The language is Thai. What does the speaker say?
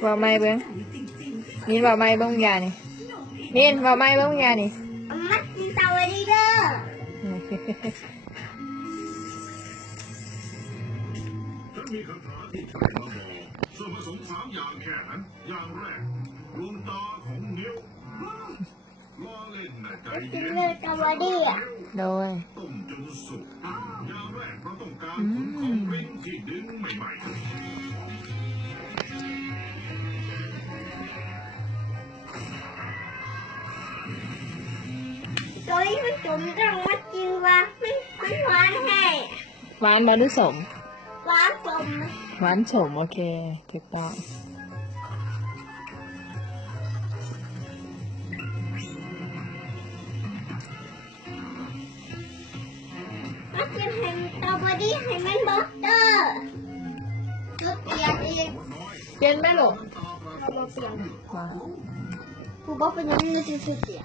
vào may bướng nhìn vào may bông gà này nhìn vào may bông gà này mắt tàu đi đó ฉันมีคาถาที่ใช้มาบอกส่วนผสม3 อย่างแค่นั้นอย่างแรกดวงตาของนิ้วล้อเล่นนะใจเย็น เลือกตาวดีอ่ะ rồi ต้มจนสุกอย่างแรกเราต้องการผลของริ้งที่ดึงใหม่ๆ ตัวนี้มันจุ่มจังมันจริงวะมันหวานให้ หวานบาดุสม หวานจุ่ม หวานสมโอเคถูกต้อง มันจะให้ตาวดีให้มันบัตเตอร์จุดเตียนอีก เปลี่ยนไหมลูก เอามาเปลี่ยน มา กูบอกเป็นยังไงจะจุดเตียน